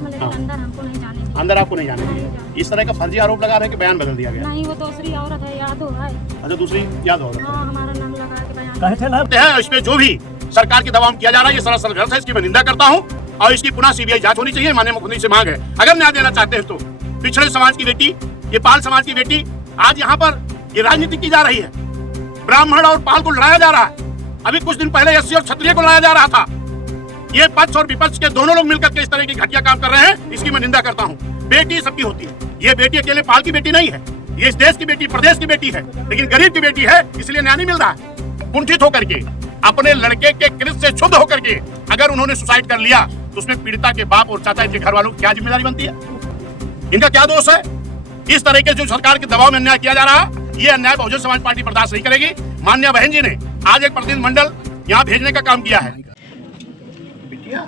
Court में, लेकिन अंदर हमको नहीं जाने दिया। अंदर आपको नहीं जाने दिया। इस तरह का फर्जी आरोप लगा रहे हैं कि बयान बदल दिया गया। नहीं, वो दूसरी औरत है, याद हो है। अच्छा, दूसरी याद हो रहा हाँ, हमारा नाम लगा के बयान है। इसमें जो भी सरकार के दबाव में किया जा रहा है, ये सरासर गलत है। इसकी मैं निंदा करता हूँ और इसकी पुनः सीबीआई जांच होनी चाहिए। माननीय मुख्यमंत्री से मांग है, अगर न्याय देना चाहते हैं तो। पिछड़े समाज की बेटी, ये पाल समाज की बेटी, आज यहाँ पर ये राजनीति की जा रही है। ब्राह्मण और पाल को लड़ाया जा रहा है। अभी कुछ दिन पहले एससी और क्षत्रिय को लड़ाया जा रहा था। ये पक्ष और विपक्ष के दोनों लोग मिलकर के इस तरह की घटिया काम कर रहे हैं। इसकी मैं निंदा करता हूँ। बेटी सबकी होती है। ये बेटी अकेले पाल की बेटी नहीं है, ये इस देश की बेटी, प्रदेश की बेटी है, लेकिन गरीब की बेटी है, इसलिए न्याय नहीं मिल रहा है। कुंठित होकर के, अपने लड़के के कृत्य से क्षुब्ध होकर के अगर उन्होंने सुसाइड कर लिया तो उसमें पीड़िता के बाप और चाचा, इनके घर वालों की क्या जिम्मेदारी बनती है? इनका क्या दोष है? इस तरह के जो सरकार के दबाव में अन्याय किया जा रहा है, ये अन्याय बहुजन समाज पार्टी बर्दाश्त नहीं करेगी। माननीय बहन जी ने आज एक प्रतिनिधिमंडल यहाँ भेजने का काम किया है। बिटिया,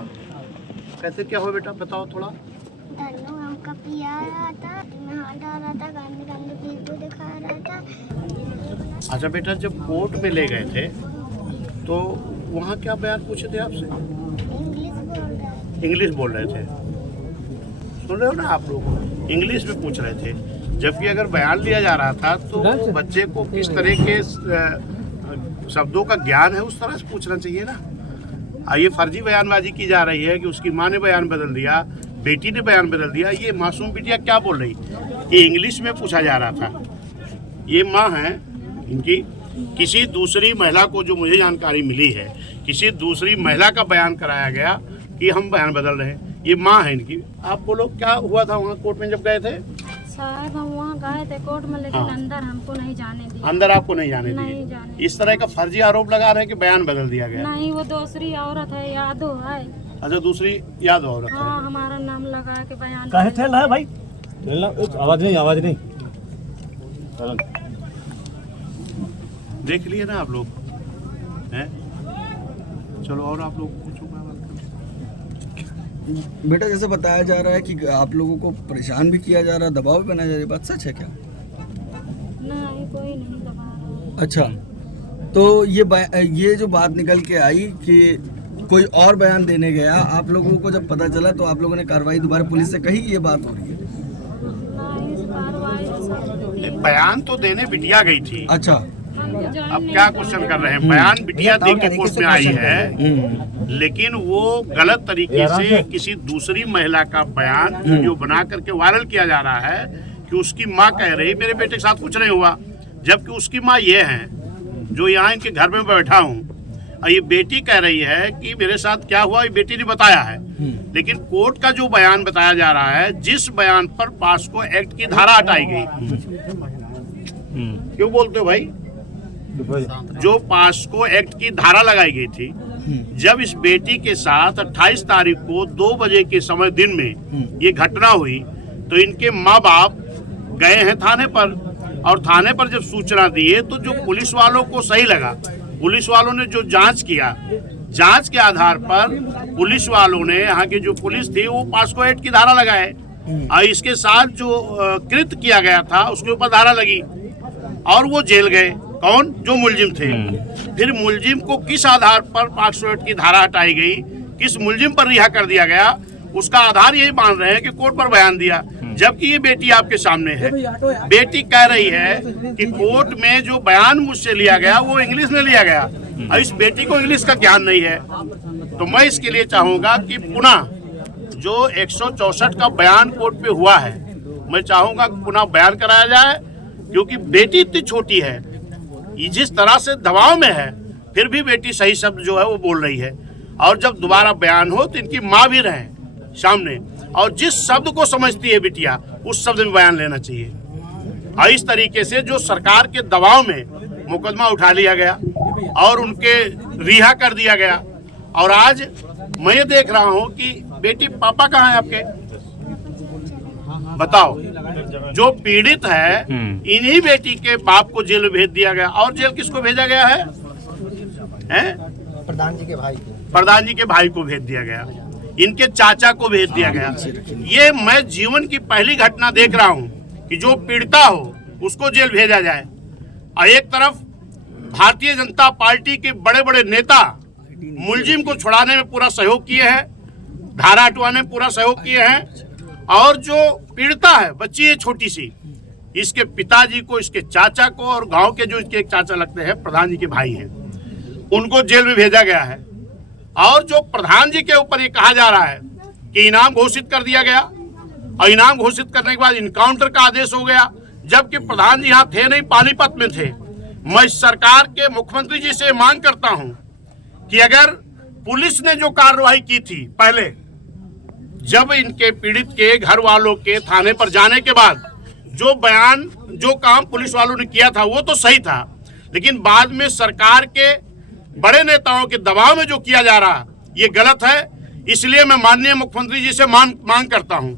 कैसे क्या हो बेटा, बताओ थोड़ा। धन्नो हमका पिया रहा था, मैं हाथ डाल रहा था, गंदे गंदे वीडियो दिखा रहा था। अच्छा बेटा, जब कोर्ट में ले गए थे तो वहाँ क्या बयान पूछे थे आपसे? इंग्लिश बोल रहे थे। सुन रहे हो ना आप लोग, इंग्लिश में पूछ रहे थे। जबकि अगर बयान लिया जा रहा था तो बच्चे को किस तरह के शब्दों का ज्ञान है उस तरह से पूछना चाहिए ना। ये फर्जी बयानबाजी की जा रही है कि उसकी माँ ने बयान बदल दिया, बेटी ने बयान बदल दिया। ये मासूम बिटिया क्या बोल रही? ये इंग्लिश में पूछा जा रहा था। ये माँ है इनकी, किसी दूसरी महिला को, जो मुझे जानकारी मिली है, किसी दूसरी महिला का बयान कराया गया कि हम बयान बदल रहे हैं। ये माँ है इनकी। आप बोलो क्या हुआ था वहाँ कोर्ट में जब गए थे? साहब, हम वहाँ गए थे कोर्ट में, लेकिन हाँ। अंदर हमको नहीं जाने दिया। अंदर आपको नहीं जाने नहीं दिए। जाने। इस तरह का फर्जी आरोप लगा रहे हैं कि बयान बदल दिया गया। नहीं, वो दूसरी औरत है, याद हो है। अच्छा, दूसरी याद हो रहा हाँ, हमारा नाम लगा के बयान कहे थे ना भाई, आवाज नहीं देख लिए ना आप लोग हैं? चलो और आप लोग पूछो। बेटा, जैसे बताया जा रहा है कि आप लोगों को परेशान भी किया जा रहा है, दबाव भी बनाया जा रहा है, बात सच है क्या? नहीं, कोई नहीं दबा रहा। अच्छा, तो ये जो बात निकल के आई कि कोई और बयान देने गया, आप लोगों को जब पता चला तो आप लोगों ने कार्रवाई दोबारा पुलिस से कही कि ये बात हो रही है? नहीं, इस कार्रवाई सब बयान तो देने बिटिया गई थी। अच्छा, अब क्या क्वेश्चन कर रहे हैं? बयान बिटिया दे के कोर्ट में आई है, लेकिन वो गलत तरीके से किसी दूसरी महिला का बयान वीडियो बना करके वायरल किया जा रहा है कि उसकी माँ कह रही मेरे बेटे के साथ कुछ नहीं हुआ, जबकि उसकी माँ ये है जो यहाँ इनके घर में बैठा हूँ, और ये बेटी कह रही है कि मेरे साथ क्या हुआ ये बेटी ने बताया है। लेकिन कोर्ट का जो बयान बताया जा रहा है, जिस बयान पर पॉस्को एक्ट की धारा हटाई गई, क्यों बोलते हो भाई? जो पॉस्को एक्ट की धारा लगाई गई थी, जब इस बेटी के साथ 28 तारीख को 2 बजे के समय दिन में ये घटना हुई, तो इनके माँ बाप गए हैं थाने पर, और थाने पर जब सूचना दिए तो जो पुलिस वालों को सही लगा, पुलिस वालों ने जो जांच किया, जांच के आधार पर पुलिस वालों ने, यहाँ की जो पुलिस थी, वो पॉस्को एक्ट की धारा लगाए, और इसके साथ जो कृत्य किया गया था उसके ऊपर धारा लगी, और वो जेल गए। कौन? जो मुलजिम थे। फिर मुलजिम को किस आधार पर पॉस्को एक्ट की धारा हटाई गई, किस मुलजिम पर रिहा कर दिया गया, उसका आधार यही मान रहे हैं कि कोर्ट पर बयान दिया, जबकि ये बेटी आपके सामने है। बेटी कह रही है कि कोर्ट में जो बयान मुझसे लिया गया वो इंग्लिश में लिया गया, और इस बेटी को इंग्लिश का ज्ञान नहीं है। तो मैं इसके लिए चाहूंगा कि पुनः जो 164 का बयान कोर्ट पे हुआ है, मैं चाहूंगा पुनः बयान कराया जाए, क्योंकि बेटी इतनी छोटी है, ये जिस तरह से दबाव में है, फिर भी बेटी सही शब्द जो है वो बोल रही है। और जब दोबारा बयान हो तो इनकी माँ भी रहे सामने, और जिस शब्द को समझती है बिटिया, उस शब्द में बयान लेना चाहिए। और इस तरीके से जो सरकार के दबाव में मुकदमा उठा लिया गया और उनके रिहा कर दिया गया, और आज मैं ये देख रहा हूँ कि बेटी, पापा कहाँ है आपके? बताओ, जो पीड़ित है इन्हीं बेटी के बाप को जेल भेज दिया गया। और जेल किसको भेजा गया है? प्रधान जी के भाई को भेज दिया गया, इनके चाचा को भेज दिया गया। ये मैं जीवन की पहली घटना देख रहा हूँ कि जो पीड़िता हो उसको जेल भेजा जाए, और एक तरफ भारतीय जनता पार्टी के बड़े बड़े नेता मुलजिम को छुड़ाने में पूरा सहयोग किए हैं, धारा हटवाने में पूरा सहयोग किए हैं। और जो पीड़िता है, बच्ची है छोटी सी, इसके पिताजी को, इसके चाचा को और गांव के जो इसके एक चाचा लगते हैं, प्रधान जी के भाई हैं, उनको जेल में भेजा गया है। और जो प्रधान जी के ऊपर ये कहा जा रहा है कि इनाम घोषित कर दिया गया, और इनाम घोषित करने के बाद इनकाउंटर का आदेश हो गया, जबकि प्रधान जी यहाँ थे नहीं, पानीपत में थे। मैं सरकार के मुख्यमंत्री जी से मांग करता हूं कि अगर पुलिस ने जो कार्रवाई की थी पहले, जब इनके पीड़ित के घर वालों के थाने पर जाने के बाद जो बयान, जो काम पुलिस वालों ने किया था वो तो सही था, लेकिन बाद में सरकार के बड़े नेताओं के दबाव में जो किया जा रहा ये गलत है। इसलिए मैं माननीय मुख्यमंत्री जी से मांग करता हूं,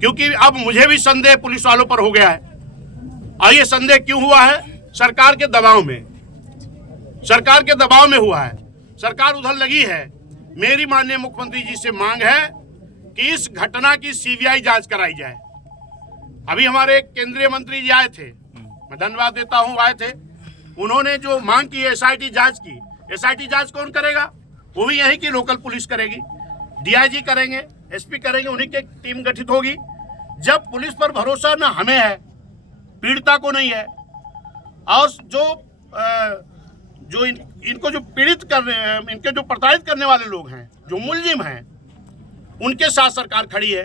क्योंकि अब मुझे भी संदेह पुलिस वालों पर हो गया है। और ये संदेह क्यों हुआ है? सरकार के दबाव में, सरकार के दबाव में हुआ है। सरकार उधर लगी है। मेरी माननीय मुख्यमंत्री जी से मांग है कि इस घटना की सीबीआई जांच कराई जाए। अभी हमारे केंद्रीय मंत्री जी आए थे, मैं धन्यवाद देता हूं, आए थे। उन्होंने जो मांग की एसआईटी जांच की, एसआईटी जांच कौन करेगा? वो भी यही की लोकल पुलिस करेगी, डीआईजी करेंगे, एसपी करेंगे, उन्हीं की टीम गठित होगी। जब पुलिस पर भरोसा न हमें है, पीड़िता को नहीं है, और जो इनको जो पीड़ित कर रहे हैं, इनके जो प्रताड़ित करने वाले लोग हैं, जो मुलजिम हैं, उनके साथ सरकार खड़ी है।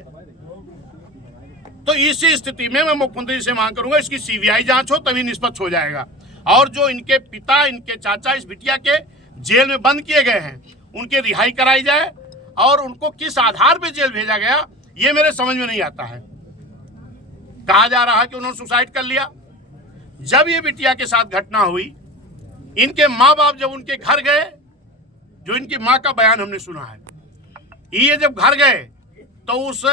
तो इसी स्थिति में मैं मुख्यमंत्री से मांग करूंगा इसकी सीबीआई जांच हो, तभी निष्पक्ष हो जाएगा। और जो इनके पिता, इनके चाचा इस बिटिया के जेल में बंद किए गए हैं, उनकी रिहाई कराई जाए। और उनको किस आधार पर जेल भेजा गया ये मेरे समझ में नहीं आता है। कहा जा रहा है कि उन्होंने सुसाइड कर लिया। जब ये बिटिया के साथ घटना हुई, इनके माँ बाप जब उनके घर गए, जो इनकी माँ का बयान हमने सुना है, ये जब घर गए तो उस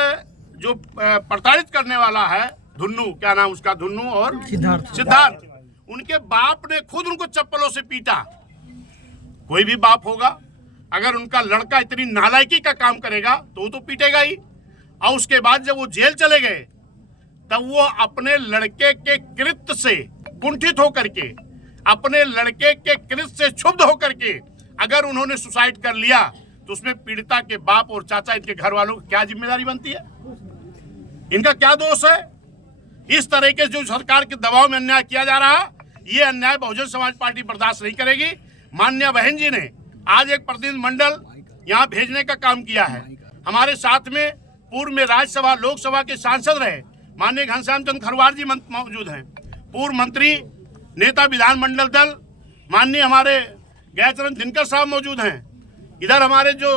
जो प्रताड़ित करने वाला है धुन्नू, क्या नाम उसका, धुन्नू और सिद्धार्थ, उनके बाप ने खुद उनको चप्पलों से पीटा। कोई भी बाप होगा, अगर उनका लड़का इतनी नालायकी का काम करेगा तो वो तो पीटेगा ही। और उसके बाद जब वो जेल चले गए तब वो अपने लड़के के कृत्य से कुंठित होकर के, अपने लड़के के कृत्य से क्षुब्ध होकर के अगर उन्होंने सुसाइड कर लिया तो उसमें पीड़िता के बाप और चाचा, इनके घर वालों की क्या जिम्मेदारी बनती है? इनका क्या दोष है? इस तरह के जो सरकार के दबाव में अन्याय किया जा रहा, ये अन्याय बहुजन समाज पार्टी बर्दाश्त नहीं करेगी। माननीय बहन जी ने आज एक प्रतिनिधि मंडल यहाँ भेजने का काम किया है। हमारे साथ में पूर्व में राज्यसभा, लोकसभा के सांसद रहे माननीय घनश्याम चंद्र खरवार जी मौजूद हैं, पूर्व मंत्री, नेता विधानमंडल दल माननीय हमारे गयाचरण दिनकर साहब मौजूद हैं। इधर हमारे जो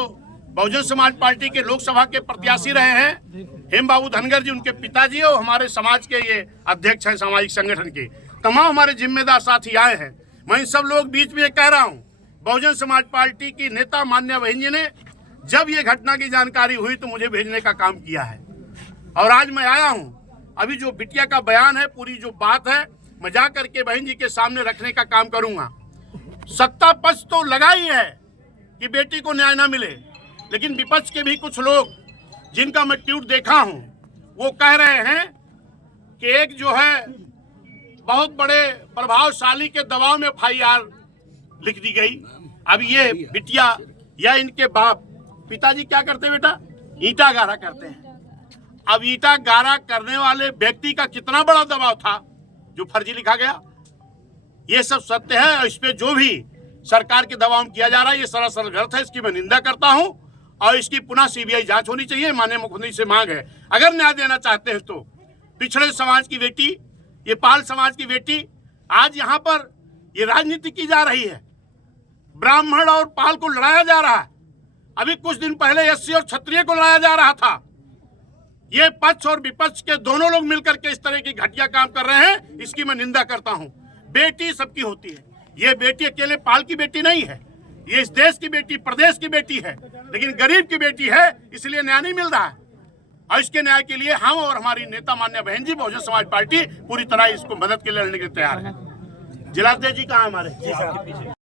बहुजन समाज पार्टी के लोकसभा के प्रत्याशी रहे हैं हेम बाबू धनगर जी, उनके पिताजी, और हमारे समाज के ये अध्यक्ष हैं सामाजिक संगठन के, तमाम हमारे जिम्मेदार साथी आए हैं। मैं इन सब लोग बीच में कह रहा हूँ, बहुजन समाज पार्टी की नेता मान्य बहन जी ने जब ये घटना की जानकारी हुई तो मुझे भेजने का काम किया है। और आज मैं आया हूँ। अभी जो बिटिया का बयान है, पूरी जो बात है, मैं जा करके बहन जी के सामने रखने का काम करूंगा। सत्ता पक्ष तो लगा ही है कि बेटी को न्याय ना मिले, लेकिन विपक्ष के भी कुछ लोग जिनका मैं ट्वीट देखा हूं, वो कह रहे हैं कि एक जो है बहुत बड़े प्रभावशाली के दबाव में FIR लिख दी गई। अब ये बिटिया या इनके बाप, पिताजी क्या करते बेटा? ईंटा गारा करते हैं। अब ईंटा गारा करने वाले व्यक्ति का कितना बड़ा दबाव था जो फर्जी लिखा गया, ये सब सत्य है। और इस पे जो भी सरकार के दबाव में किया जा रहा है ये सरासर गलत है, इसकी मैं निंदा करता हूं। और इसकी पुनः सीबीआई जांच होनी चाहिए। माननीय मुख्यमंत्री से मांग है, अगर न्याय देना चाहते हैं तो पिछड़े समाज की बेटी, ये पाल समाज की बेटी, आज यहाँ पर ये राजनीति की जा रही है, ब्राह्मण और पाल को लड़ाया जा रहा है। अभी कुछ दिन पहले SC और क्षत्रिय को लड़ाया जा रहा था। ये पक्ष और विपक्ष के दोनों लोग मिलकर के इस तरह की घटिया काम कर रहे हैं, इसकी मैं निंदा करता हूं। बेटी सबकी होती है, ये बेटी अकेले पाल की बेटी नहीं है, ये इस देश की बेटी, प्रदेश की बेटी है, लेकिन गरीब की बेटी है, इसलिए न्याय नहीं मिल रहा है। और इसके न्याय के लिए हम और हमारी नेता मान्य बहन जी बहुजन समाज पार्टी पूरी तरह इसको मदद के लिए लड़ने के लिए तैयार है। जिलाध्यक्ष जी कहाँ हमारे?